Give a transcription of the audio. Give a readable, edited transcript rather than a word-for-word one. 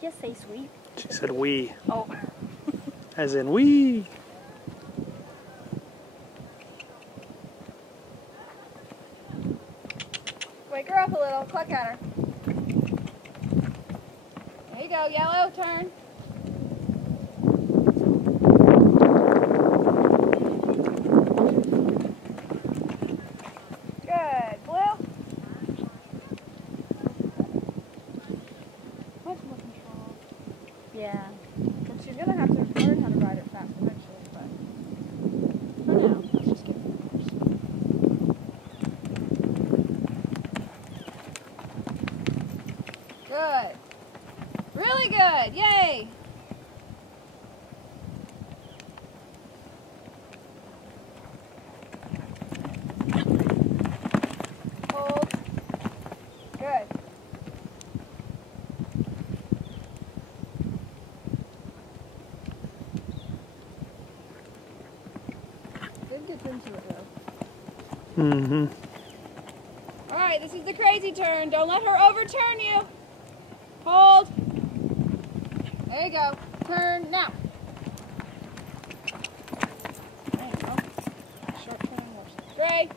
you just say sweet? She said we. Oh. As in we. Wake her up a little. Cluck at her. There you go. Yellow, turn. Good. Blue. Much more control. Yeah. And she's going to have to learn how to ride it fast eventually, but for now, let's just get it first. Good. Really good. Yay. Hold. Good. Did get into it though. Mm-hmm. All right, this is the crazy turn. Don't let her overturn you. Hold. There you go. Turn now. There you go. Short turn. Gray.